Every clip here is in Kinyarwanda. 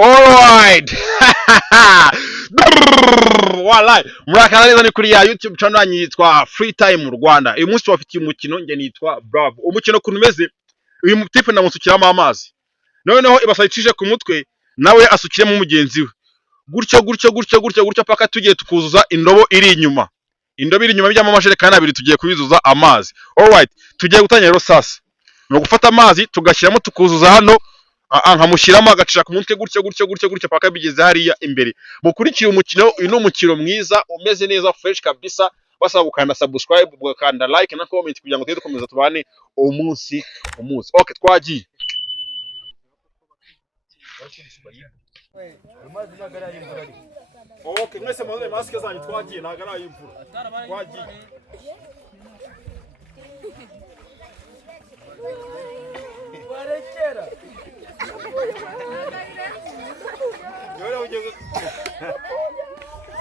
Alright. Wallahi. Murakana neza ni kuri ya YouTube channel yanyu yitwa Free Time Rwanda. Uyu munsi tubafitiye umukino nge nitwa Bravo. Umukino kuntu umeze uyu mutipe ndamusukiramo amazi. Noneho ibasayicije ku mutwe nawe asukiremo mugenzi we. Gutyo paka tugiye tukuzuza indobo iri inyuma. Indobo iri inyuma bijyamo amajerekani abiri tugiye kubizuza amazi. Alright. Tugiye gutangira rero sasa. No gufata amazi tugashyiramo tukuzuza hano nkamushyiramo agacira ku mutwe gutyo paka bigeze hariya imbere. Mukurikiye umukino uyu ni umukino mwiza umeze neza fresh kabisa. Basaba gukanda subscribe ugakanda like na comment kugira ngo tujye dukomeza tubane umunsi. Okay, twagiye. Okay, mwese mwaze maske zanyu twagiye nagara y'imvura. Twagiye. Warekera. Yora ugeze.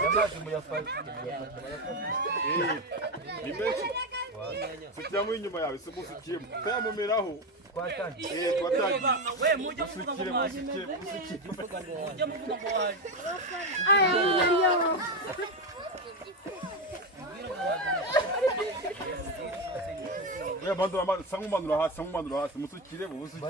Yamaze muyafata. Ni menshi. Sukiramo inyuma yawe simusukiyemo. Kayamumeraho. Twatangiye. Twatangiye. We mujye muvuga ngo waje. Mujye muvuga ngo waje. We bandura sangumanura hasi musukire musukire.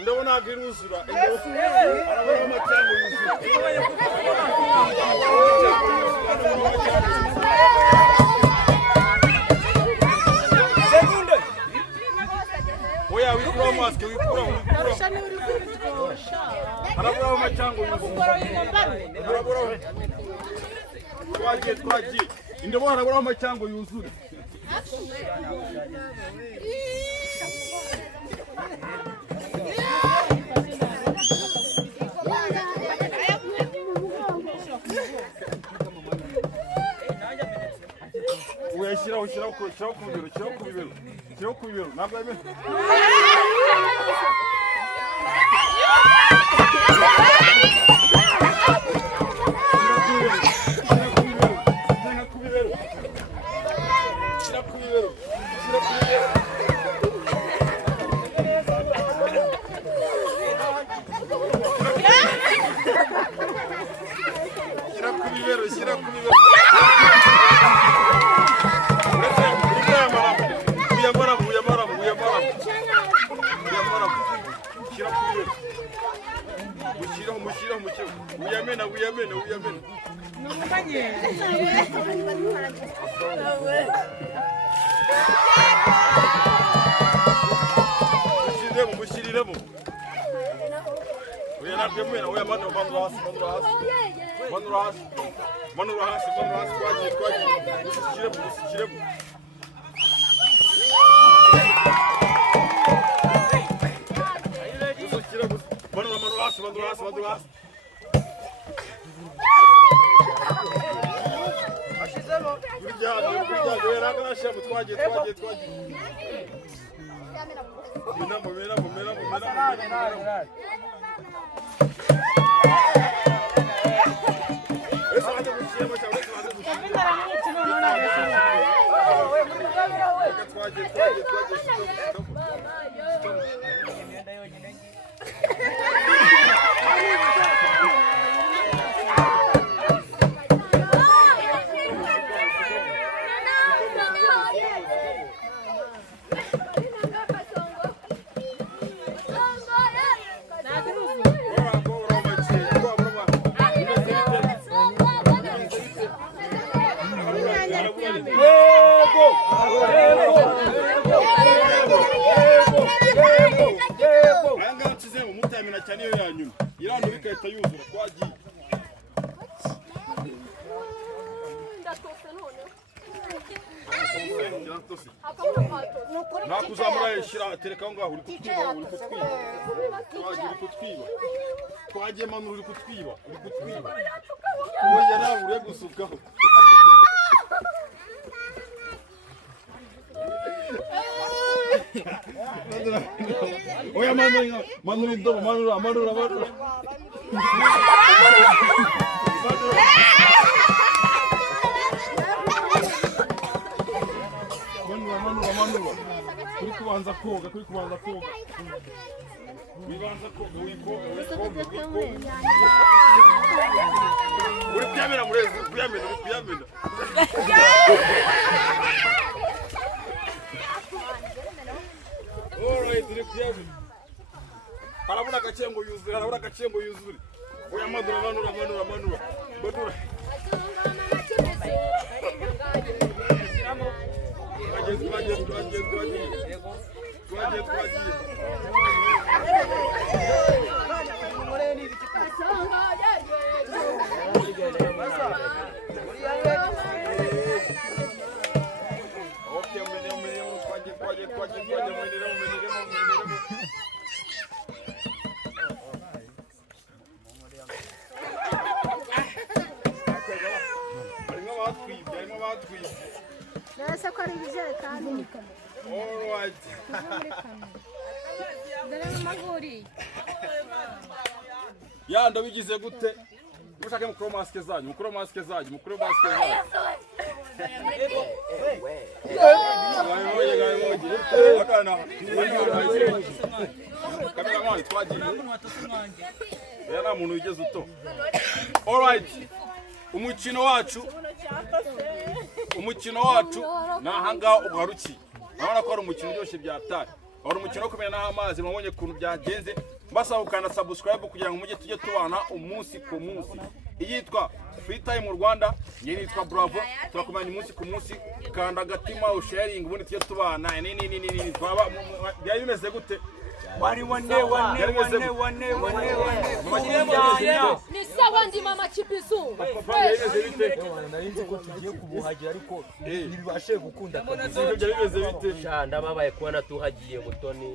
Ndabona virusura arabona cyangwa yuzura oya wikura maske wikura arabona cyangwa yuzura twagiye indabo arabona cyangwa yuzura Ushyiraho ku bibero ntabwo yemeye uyamena mushiriremo uya nakemera uya manura hasi twagiye mushyiremo manura hasi twagiye mera Twagiye Santos. Nakuzamura yishira tereka ngaho uri kutwiba uri kutwiba. Twagiye uri kutwiba. Twagiye manu uri kutwiba uri kutwiba. Kumoya nawe uri gusukaho. Oya manu ni ndobo manura. Manura. Kuri kubanza koga. Bibanza koga wikoga. Uri kuyamena murezi, kuyamena. Alright, uri kuyamena. Arabura gacengo yuzure. Oya manura. Badura. Nasa kwa rijerekani. Alright. Dere maguri. Ya ndabigize gute? Mushake mukuru maske zanyu. Akana. Kameraman twagiye. Yana muntu ugeze uto. Alright. Umukino wacu nahanga ugaruki. Nabona ko ari umukino uryoshye byatari. Ari umukino wo kumenya naho amazi mwabonye kuntu byagenze. Mbasaba ukanda subscribe kugira ngo mujye tujye tubana umunsi ku munsi. Iyitwa Free Time Rwanda, nge nitwa Bravo. Turakumenya umunsi ku munsi. Kanda agatima usharing ubundi tujye tubana. Twaba byari bimeze gute? One. Ni sawa ndi mama Kibizu. Narinzi ko tugiye kubuhagira ariko ntibibashe gukunda. Byari bimeze bite? Shanda babaye kubona tuhagiye mutoni.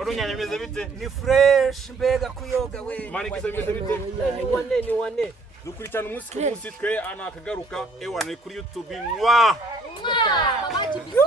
Urunyanya bimeze bite? Ni fresh mbega kuyoga we. Mani kisa bimeze bite? Ni wane. Dukurikirana umunsi ku munsi twe anakagaruka ewana kuri YouTube. Mama Kibizu.